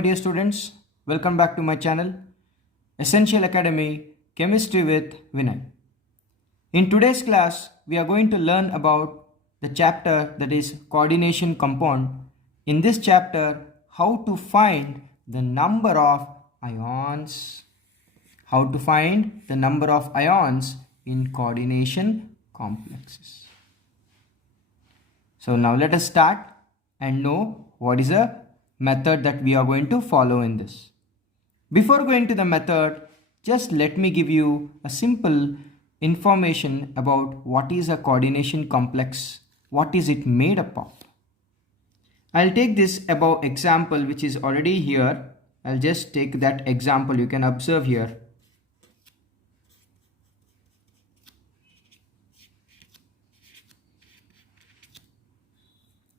my dear students, welcome back to my channel, Essential Academy Chemistry with Vinay. In today's class, we are going to learn about the chapter that is coordination compound. In this chapter, how to find the number of ions. How to find the number of ions in coordination complexes. So now let us start and know what is a method that we are going to follow in this. Before going to the method, just let me give you a simple information about what is a coordination complex, what is it made up of. I'll take this above example which is already here. I'll just take that example, you can observe here.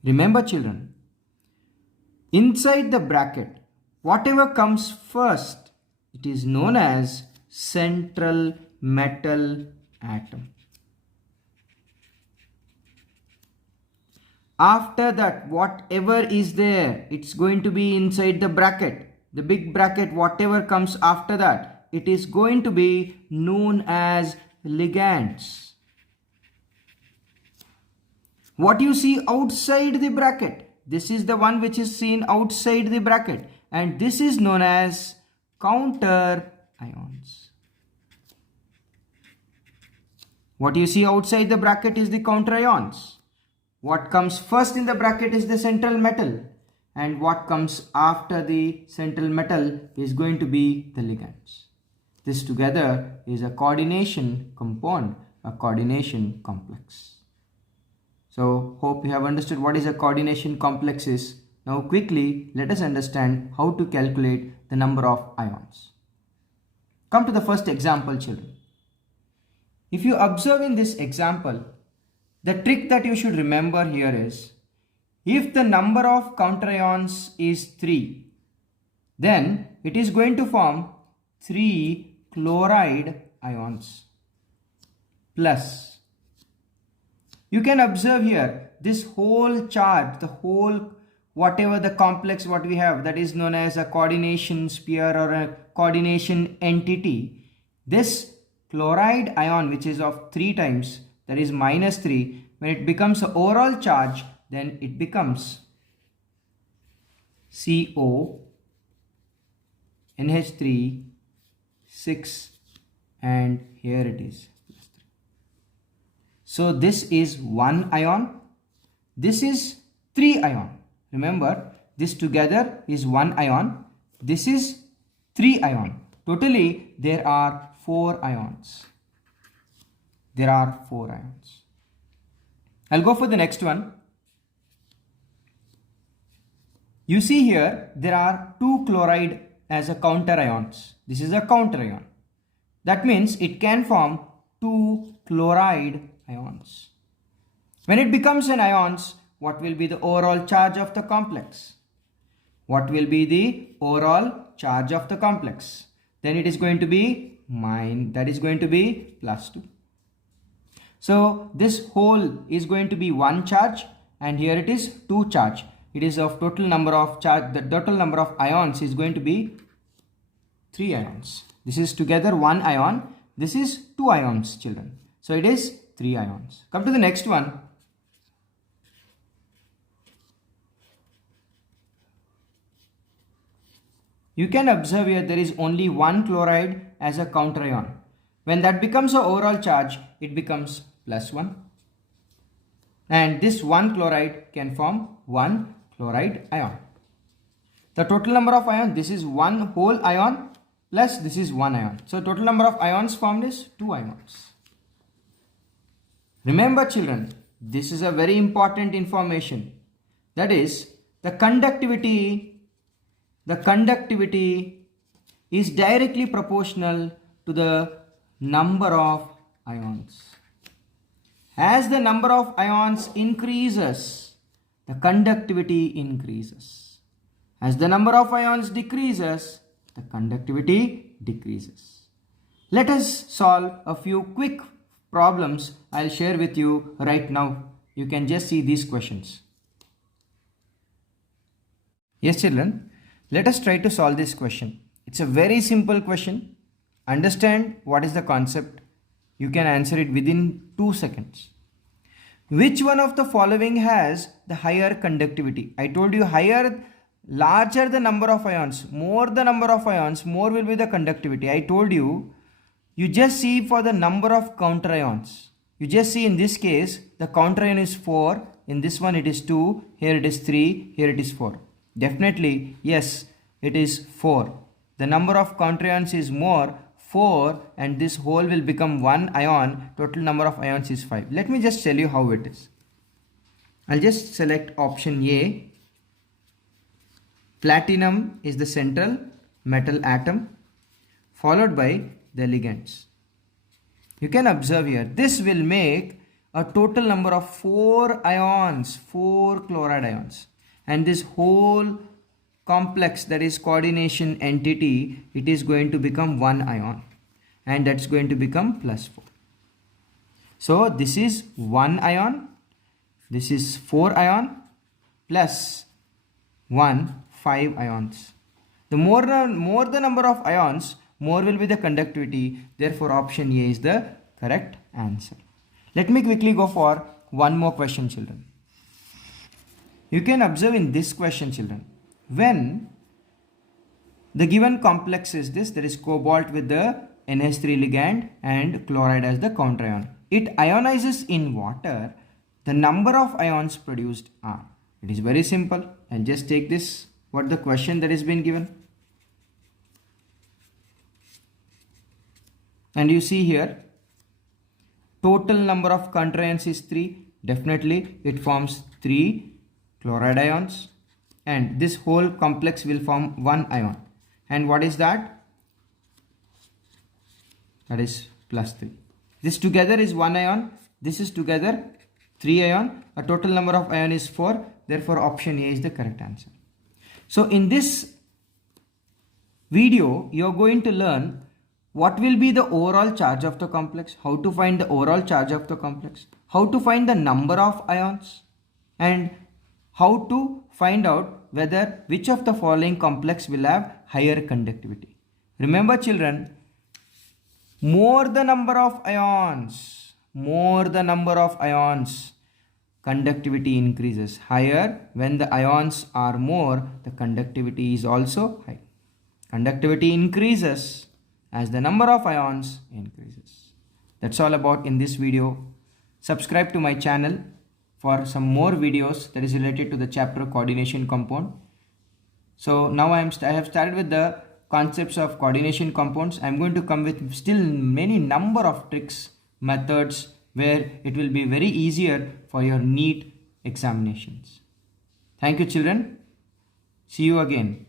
Remember children, inside the bracket, whatever comes first, it is known as central metal atom. After that, whatever is there, it's going to be inside the bracket. The big bracket, whatever comes after that, it is going to be known as ligands. What you see outside the bracket, this is the one which is seen outside the bracket, and this is known as counter ions. What you see outside the bracket is the counter ions. What comes first in the bracket is the central metal, and what comes after the central metal is going to be the ligands. This together is a coordination compound, a coordination complex. So hope you have understood what is a coordination complex is. Now quickly let us understand how to calculate the number of ions. Come to the first example children. If you observe in this example, the trick that you should remember here is, if the number of counter ions is 3, then it is going to form 3 chloride ions plus. You can observe here this whole charge, the whole whatever the complex what we have, that is known as a coordination sphere or a coordination entity. This chloride ion which is of 3 times, that is -3, when it becomes an overall charge, then it becomes CO, NH3, 6, and here it is. So this is 1 ion, this is 3 ion. Remember, this together is 1 ion, this is 3 ion. Totally there are 4 ions. There are 4 ions. I'll go for the next one. You see here there are 2 chloride as a counter ions. This is a counter ion. That means it can form 2 chloride ions. When it becomes an ions, what will be the overall charge of the complex? What will be the overall charge of the complex? Then it is going to be +2. So this whole is going to be 1 charge, and here it is 2 charge. It is of total number of charge, the total number of ions is going to be 3 ions. This is together 1 ion, this is 2 ions children. So it is 3 ions. Come to the next one. You can observe here there is only 1 chloride as a counter ion. When that becomes an overall charge, it becomes +1. And this 1 chloride can form 1 chloride ion. The total number of ions, this is 1 whole ion plus this is 1 ion. So total number of ions formed is 2 ions. Remember children, this is a very important information. That is, the conductivity is directly proportional to the number of ions. As the number of ions increases, the conductivity increases. As the number of ions decreases, the conductivity decreases. Let us solve a few quick problems I'll share with you right now. You can just see these questions. Yes children, Let us try to solve this question. It's a very simple question. Understand what is the concept. You can answer it within 2 seconds. Which one of the following has the higher conductivity? I told you larger the number of ions, more the number of ions, more will be the conductivity. I told you, you just see for the number of counter ions. You just see in this case, the counter ion is 4. In this one it is 2. Here it is 3. Here it is 4. Definitely, yes, it is 4. The number of counter ions is more, 4, and this whole will become 1 ion. Total number of ions is 5. Let me just tell you how it is. I'll just select option A. Platinum is the central metal atom, followed by the ligands. You can observe here, this will make a total number of 4 ions, 4 chloride ions. And this whole complex, that is coordination entity, it is going to become 1 ion. And that's going to become +4. So this is 1 ion, this is 4 ion, plus 1, 5 ions. The more the number of ions, more will be the conductivity. Therefore, option A is the correct answer. Let me quickly go for one more question, children. You can observe in this question, children, when the given complex is this, there is cobalt with the NH3 ligand and chloride as the counter ion. It ionizes in water. The number of ions produced are. It is very simple. I'll just take this, what the question that has been given. And you see here, total number of counter ions is 3. Definitely it forms 3 chloride ions. And this whole complex will form 1 ion. And what is that? That is +3. This together is 1 ion. This is together 3 ion. A total number of ion is 4. Therefore, option A is the correct answer. So in this video, you are going to learn what will be the overall charge of the complex, how to find the overall charge of the complex, how to find the number of ions, and how to find out whether which of the following complex will have higher conductivity. Remember, children, more the number of ions, conductivity increases. Higher, when the ions are more, the conductivity is also high. Conductivity increases as the number of ions increases. That's all about in this video. Subscribe to my channel for some more videos that is related to the chapter coordination compound. So now I have started with the concepts of coordination compounds. I'm going to come with still many number of tricks, methods, where it will be very easier for your NEET examinations. Thank you, children. See you again.